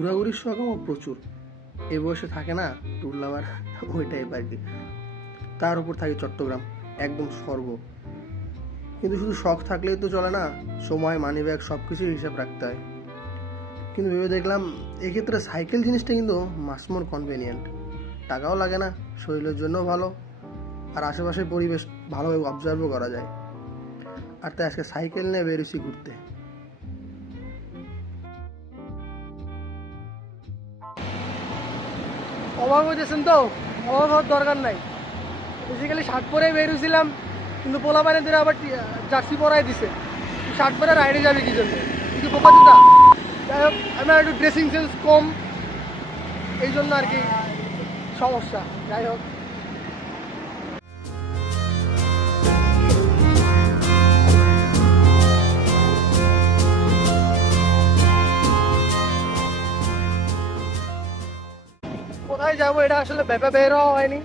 ঘোরাঘুরির শখ আমার প্রচুর। এই বয়সে থাকে না ট্যুর লাভার, ওই টাইপ আর কি। তার উপর থাকে চট্টগ্রাম, একদম স্বর্গ। কিন্তু শুধু শখ থাকলেই তো চলে না, সময়, মানি ব্যাগ সব কিছুই হিসাব রাখতে হয়। কিন্তু ভেবে দেখলাম এক্ষেত্রে সাইকেল জিনিসটা কিন্তু মাস মোর কনভেনিয়েন্ট। টাকাও লাগে না, শরীরের জন্যও ভালো, আর আশেপাশের পরিবেশ ভালোভাবে অবজার্ভও করা যায়। আর তাই আজকে সাইকেল নিয়ে বেরোছি ঘুরতে। অবাক হয়েছেন তো, অবাক হওয়ার দরকার নাই। বেসিক্যালি শার্ট পরে বেরিয়েছিলাম, কিন্তু পোলা পানি ধরে আবার জার্সি পরাই দিছে। শার্ট পরে রাইডে যাবে কি জন্য, কিন্তু বোকা জুতা। যাই হোক, আমার একটু ড্রেসিং সেন্স কম, এই জন্য আর কি সমস্যা। যাই হোক, কোথায় যাবো এটা আসলে ভেবে বের হওয়া হয়নি।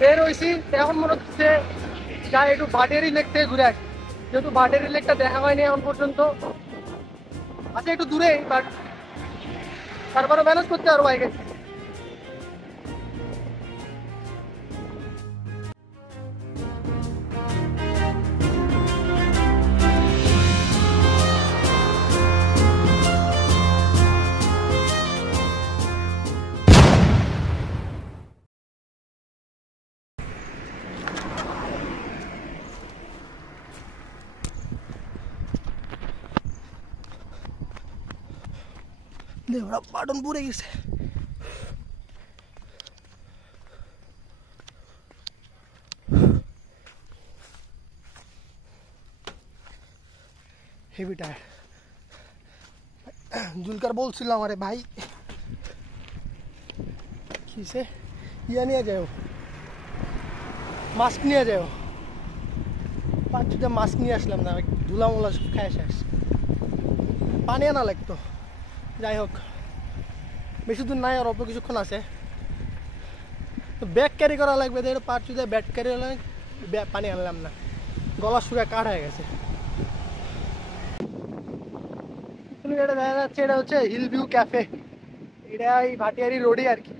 বের হয়েছি এখন মনে হচ্ছে যাই একটু ভাটিয়ারি লেক থেকে ঘুরে আসি, যেহেতু ভাটিয়ারি লেকটা দেখা হয়নি এখন পর্যন্ত। আচ্ছা একটু দূরে, বাট তারপরে ম্যানেজ করতে পারবো বাইকে। ওরা বাটন পুড়ে গেছে। Heavy tyre. জুলকার বলছিলাম আরে ভাই কিসে ইয়া নিয়ে যাও, মাস্ক নিয়ে যাও। 5-6টা মাস্ক নিয়ে আসলাম না, ধুলা মোলা সব খায় শেষ। পানি আনা লাগতো। যাই হোক, বেশি দূর নাই, আর অল্প কিছুক্ষণ আছে। তো ব্যাগ ক্যারি করা লাগবে, 5-6টা ব্যাগ ক্যারি হলে পানি আনলাম না, গলা শুকা কাঠ হয়ে গেছে। এটা দেখা যাচ্ছে এটা হচ্ছে হিল ভিউ ক্যাফে। এটা এই ভাটিয়ারি রোডে আর কি।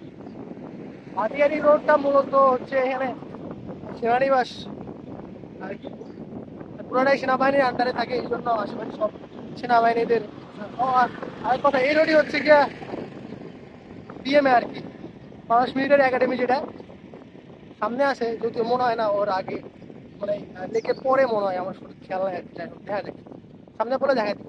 ভাটিয়ারি রোডটা মূলত হচ্ছে এখানে সেনানিবাস আর কি, পুরোটাই সেনাবাহিনীর আন্ডারে থাকে, এই জন্য আশেপাশে সব সেনাবাহিনীদের। আর কথা, এই রোডই হচ্ছে গিয়া বিএমএ আর কি, বাংলাদেশ মিলিটারি একাডেমি, যেটা সামনে আছে। যদিও মনে হয় না ওর আগে, মানে লেকে পরে মনে হয়, আমার খেয়াল নাই। যাই হোক, দেখা যাক, সামনে পরে দেখা দিব।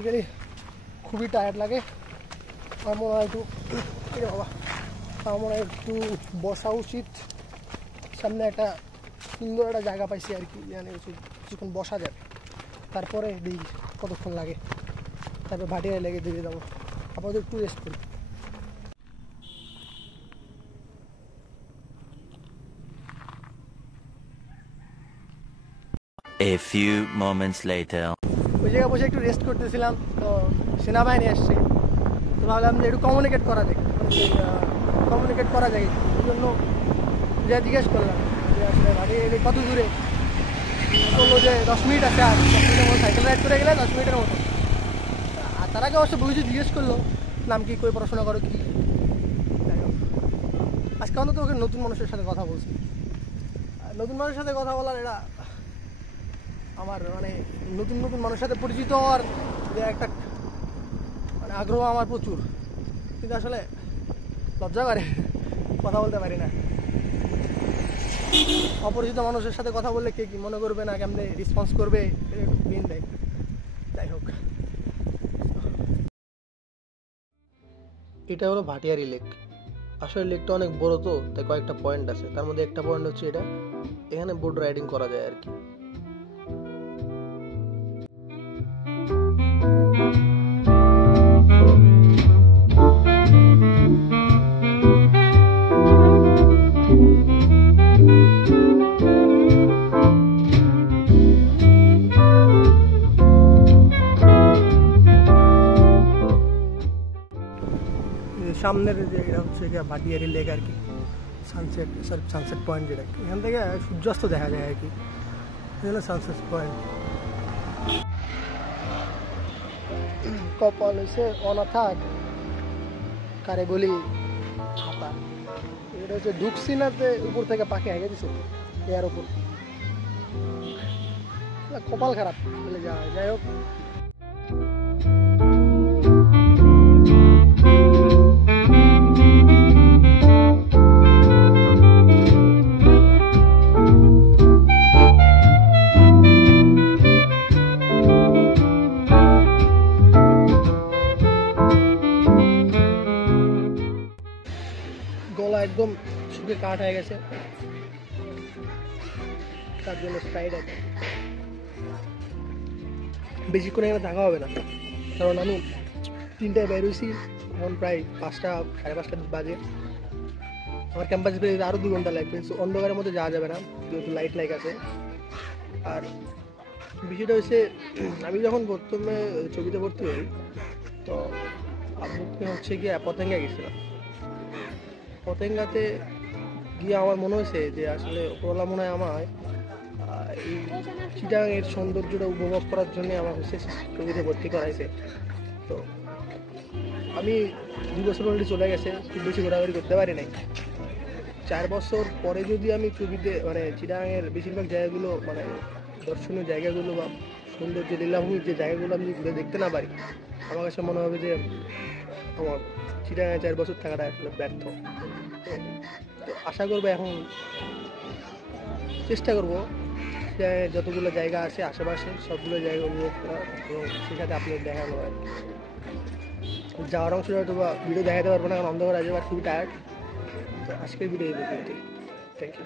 বেসিক্যালি খুবই টায়ার্ড লাগে। আমার মনে হয় একটু বাবা, আমার মনে হয় একটু বসা উচিত। সামনে একটা সুন্দর একটা জায়গা পাইছি আর কি, জানি কিছুক্ষণ বসা যাবে। তারপরে দেখি কতক্ষণ লাগে, তারপরে ভাটিয়ায় লেগে দিয়ে যাবো। আপাতত একটু রেস্ট করি। A few moments later. ওই জায়গায় বসে একটু রেস্ট করতেছিলাম, তো সেনাবাহিনী আসছে। তো ভাবলাম যে একটু কমিউনিকেট করা যায়, এই জন্য যা জিজ্ঞেস করলাম যে আসলে ভাটি এলে কত দূরে। বললো যে 10 মিনিট আছে, আর 10 মিনিটের মতো সাইকেল রাইড করে গেলে 10 মিনিটের মতো। আর তার আগে অবশ্য বুঝে জিজ্ঞেস করলো নাম কি, কই পড়াশোনা করো কি। যাই হোক, আজকে অন্তত ওকে নতুন মানুষের সাথে কথা বলছি। নতুন মানুষের সাথে কথা বলার এটা আমার মানে নতুন মানুষের সাথে পরিচিত হওয়ার যে একটা মানে আগ্রহ আমার প্রচুর, কিন্তু আসলে লজ্জা করে, কথা বলতে পারি না। অপরিচিত মানুষের সাথে কথা বললে কে কি মনে করবে, না কেমনে রেসপন্স করবে, মেন দেয়। যাই হোক, এটা হলো ভাটিয়ারি লেক। আসলে লেকটা অনেক বড়, তো তাই কয়েকটা পয়েন্ট আছে। তার মধ্যে একটা পয়েন্ট হচ্ছে এটা, এখানে বোট রাইডিং করা যায় আর কি। সামনের যে এটা হচ্ছে গিয়ে ভাটিয়ারি লেক আর কি, সানসেট পয়েন্ট যেটা, এখান থেকে সূর্যাস্ত দেখা যায় আর কি, এটা সানসেট পয়েন্ট। কপাল হয়েছে অনাথাক কারে বলি হাতা, এটা হচ্ছে ঢুকছি নাতে উপর থেকে পাখি হেগে দিছে এর উপর, কপাল খারাপ বলে যাই হোক। গলা একদম শুকিয়ে কাঠ হয়ে গেছে, তার জন্য স্প্রাইট আছে। বেশিক্ষণ এখানে থাকা হবে না, কারণ আমি 3টায় বেরোইছি, এখন প্রায় 5টা সাড়ে 5টা বাজে। আমার ক্যাম্পাসে বেরোতে আরও 2 ঘন্টা লাগবে, সো অন্ধকারের মধ্যে যাওয়া যাবে না, যেহেতু লাইট আছে। আর বিষয়টা হচ্ছে, আমি যখন প্রথমে ছবিতে ভর্তি হই, তো আব্বুকে হচ্ছে গিয়ে পতেঙ্গা গেছিলাম। পতেঙ্গাতে গিয়ে আমার মনে হয়েছে যে আসলে ওপরওয়ালা মনে হয় আমায় এই চিটাগাংয়ের সৌন্দর্যটা উপভোগ করার জন্য আমার হচ্ছে ছবিতে ভর্তি করাইছে। তো আমি 2 বছর অলরেডি চলে গেছে, খুব বেশি ঘোরাঘুরি করতে পারি নাই। 4 বছর পরে যদি আমি ছবিতে মানে চিটাগাংয়ের বেশিরভাগ জায়গাগুলো, মানে দর্শনীয় জায়গাগুলো বা সৌন্দর্য লীলাভূমির যে জায়গাগুলো আমি ঘুরে দেখতে না পারি, আমার কাছে মনে হবে যে আমার চিটাগাংয়ে 4 বছর থাকাটা আসলে ব্যর্থ। তো আশা করবো, এখন চেষ্টা করবো যতগুলো জায়গা আছে আশেপাশে সবগুলো জায়গা উপভোগ করা, এবং সেই সাথে আপনাদের দেখানো আর কি। যাওয়ার অংশটা হয়তো বা ভিডিও দেখাতে পারবো না, কারণ অন্ধকার আছে বা খুবই টায়ার্ড। তো আজকের ভিডিও এই পর্যন্তই। Thank you.